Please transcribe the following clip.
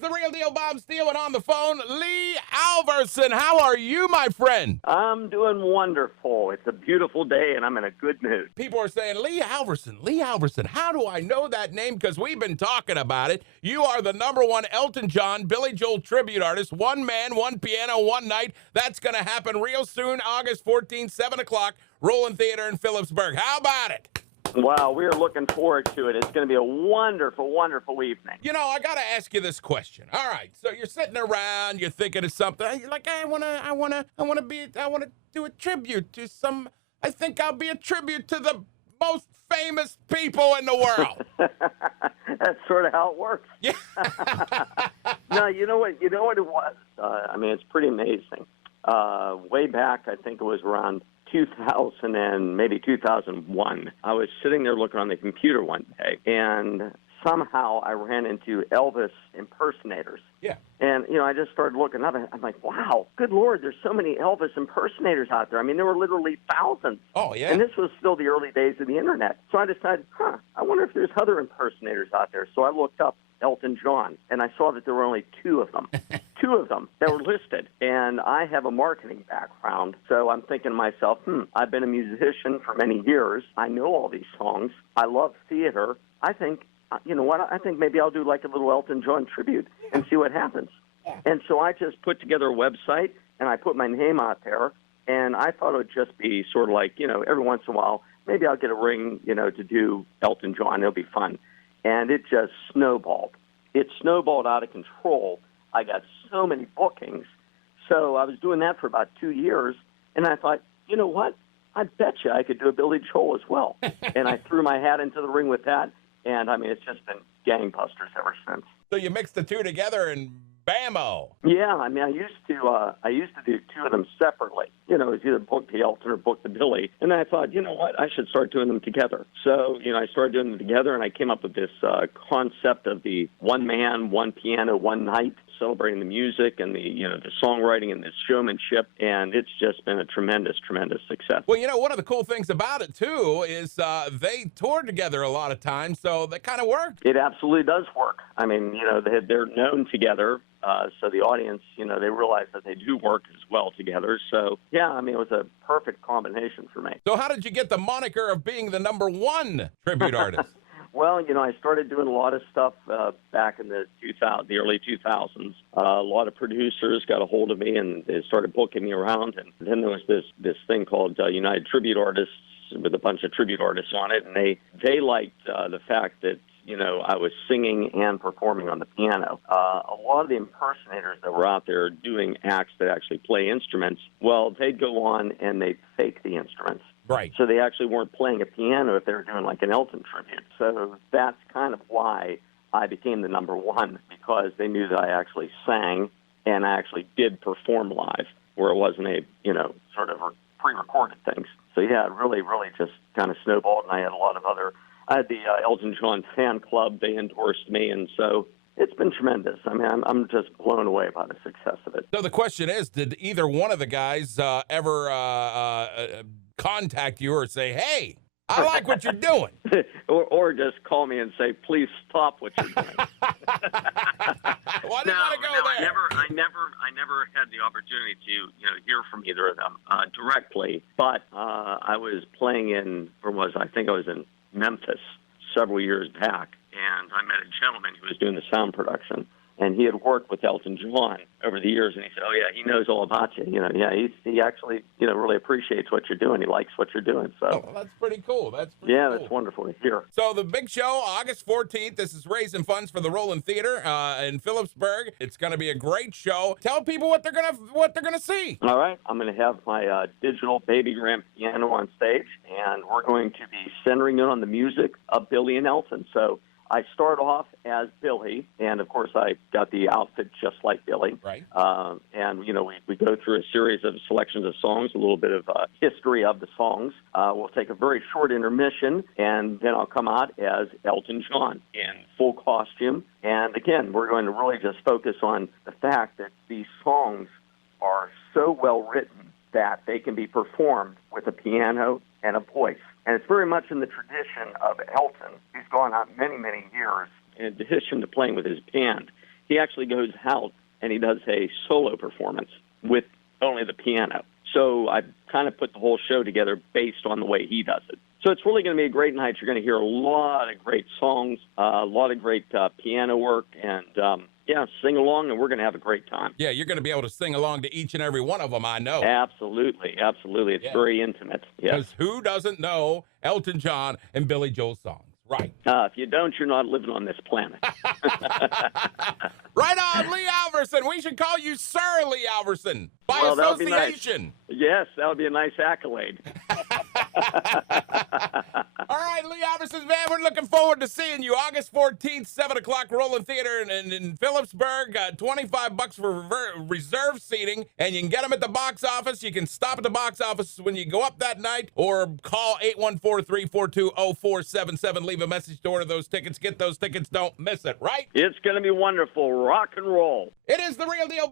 the real deal Bob Steele, and on the phone, Lee Alverson. How are you, my friend? I'm doing wonderful. It's a beautiful day, and I'm in a good mood. People are saying, Lee Alverson. How do I know that name? Because we've been talking about it. You are the #1 Elton John, Billy Joel tribute artist. One man, one piano, one night. That's going to happen real soon, August 14th, 7 o'clock, Rolling Theater in Phillipsburg. How about it? Wow, we are looking forward to it. It's going to be a wonderful, wonderful evening. You know, I got to ask you this question. All right, so you're sitting around, you're thinking of something. You're like, I want to do a tribute to some. I think I'll be a tribute to the most famous people in the world. That's sort of how it works. Yeah. No, you know what it was? I mean, it's pretty amazing. Way back, I think it was around 2000 and maybe 2001. I was sitting there looking on the computer one day, and somehow I ran into Elvis impersonators. Yeah. And, I just started looking up, and I'm like, wow, good Lord, there's so many Elvis impersonators out there. I mean, there were literally thousands. Oh, yeah. And this was still the early days of the Internet. So I decided, I wonder if there's other impersonators out there. So I looked up Elton John, and I saw that there were only two of them. Two of them that were listed. And I have a marketing background, so I'm thinking to myself, I've been a musician for many years. I know all these songs. I love theater. I think, you know what, I think maybe I'll do like a little Elton John tribute and see what happens. Yeah. And so I just put together a website, and I put my name out there, and I thought it would just be sort of like, every once in a while, maybe I'll get a ring, to do Elton John. It'll be fun. And it just snowballed. It snowballed out of control. I got so many bookings. So I was doing that for about 2 years, and I thought, you know what? I bet you I could do a Billy Joel as well. And I threw my hat into the ring with that, and, I mean, it's just been gangbusters ever since. So you mix the two together and bam-o. Yeah, I mean, I used to do two of them separately. It was either book the Elton or book the Billy. And I thought, you know what, I should start doing them together. So, I started doing them together, and I came up with this concept of the one man, one piano, one night, celebrating the music and the songwriting and the showmanship. And it's just been a tremendous, tremendous success. Well, one of the cool things about it, too, is they toured together a lot of times, so that kind of worked. It absolutely does work. I mean, they're known together. So the audience, they realize that they do work as well together. So, yeah, I mean, it was a perfect combination for me. So how did you get the moniker of being the #1 tribute artist? Well, I started doing a lot of stuff back in the early 2000s. A lot of producers got a hold of me, and they started booking me around. And then there was this thing called United Tribute Artists with a bunch of tribute artists on it, and they liked the fact that I was singing and performing on the piano. A lot of the impersonators that were out there doing acts that actually play instruments, well, they'd go on and they'd fake the instruments. Right. So they actually weren't playing a piano if they were doing like an Elton tribute. So that's kind of why I became the #1, because they knew that I actually sang and I actually did perform live, where it wasn't a, sort of pre-recorded things. So, yeah, it really, really just kind of snowballed, and I had the Elton John fan club. They endorsed me, and so it's been tremendous. I mean, I'm just blown away by the success of it. So the question is, did either one of the guys ever contact you or say, hey, I like what you're doing? or just call me and say, please stop what you're doing. Why do you want to go there? I never had the opportunity to hear from either of them directly. But I was playing I think I was in Memphis several years back, and I met a gentleman who was doing the sound production, and he had worked with Elton John over the years, and he said, oh, yeah, he knows all about you. He actually, really appreciates what you're doing. He likes what you're doing. So that's pretty cool. That's wonderful to hear. So the big show, August 14th, this is raising funds for the Rolling Theater in Phillipsburg. It's going to be a great show. Tell people what they're gonna see. All right. I'm going to have my digital baby grand piano on stage, and we're going to be centering in on the music of Billy and Elton. So I start off as Billy, and of course I got the outfit just like Billy. Right. And we go through a series of selections of songs, a little bit of history of the songs. We'll take a very short intermission, and then I'll come out as Elton John in full costume. And again, we're going to really just focus on the fact that these songs are so well written that they can be performed with a piano and a voice. And it's very much in the tradition of Elton. He's gone on many, many years. In addition to playing with his band, he actually goes out and he does a solo performance with only the piano. So I kind of put the whole show together based on the way he does it. So it's really going to be a great night. You're going to hear a lot of great songs, a lot of great piano work, and sing along, and we're going to have a great time. Yeah, you're going to be able to sing along to each and every one of them, I know. Absolutely. It's very intimate. Because who doesn't know Elton John and Billy Joel songs? Right. If you don't, you're not living on this planet. Right on, Lee Alverson. We should call you Sir Lee Alverson by association. Nice. Yes, that would be a nice accolade. All right, Lee Alverson, man, we're looking forward to seeing you August 14th, 7 o'clock, Roland Theater in Phillipsburg. $25 for reserve seating, and you can get them at the box office. You can stop at the box office when you go up that night, or call 814-342-0477. Leave a message to order those tickets. Get those tickets. Don't miss it, right? It's going to be wonderful. Rock and roll. It is the real deal.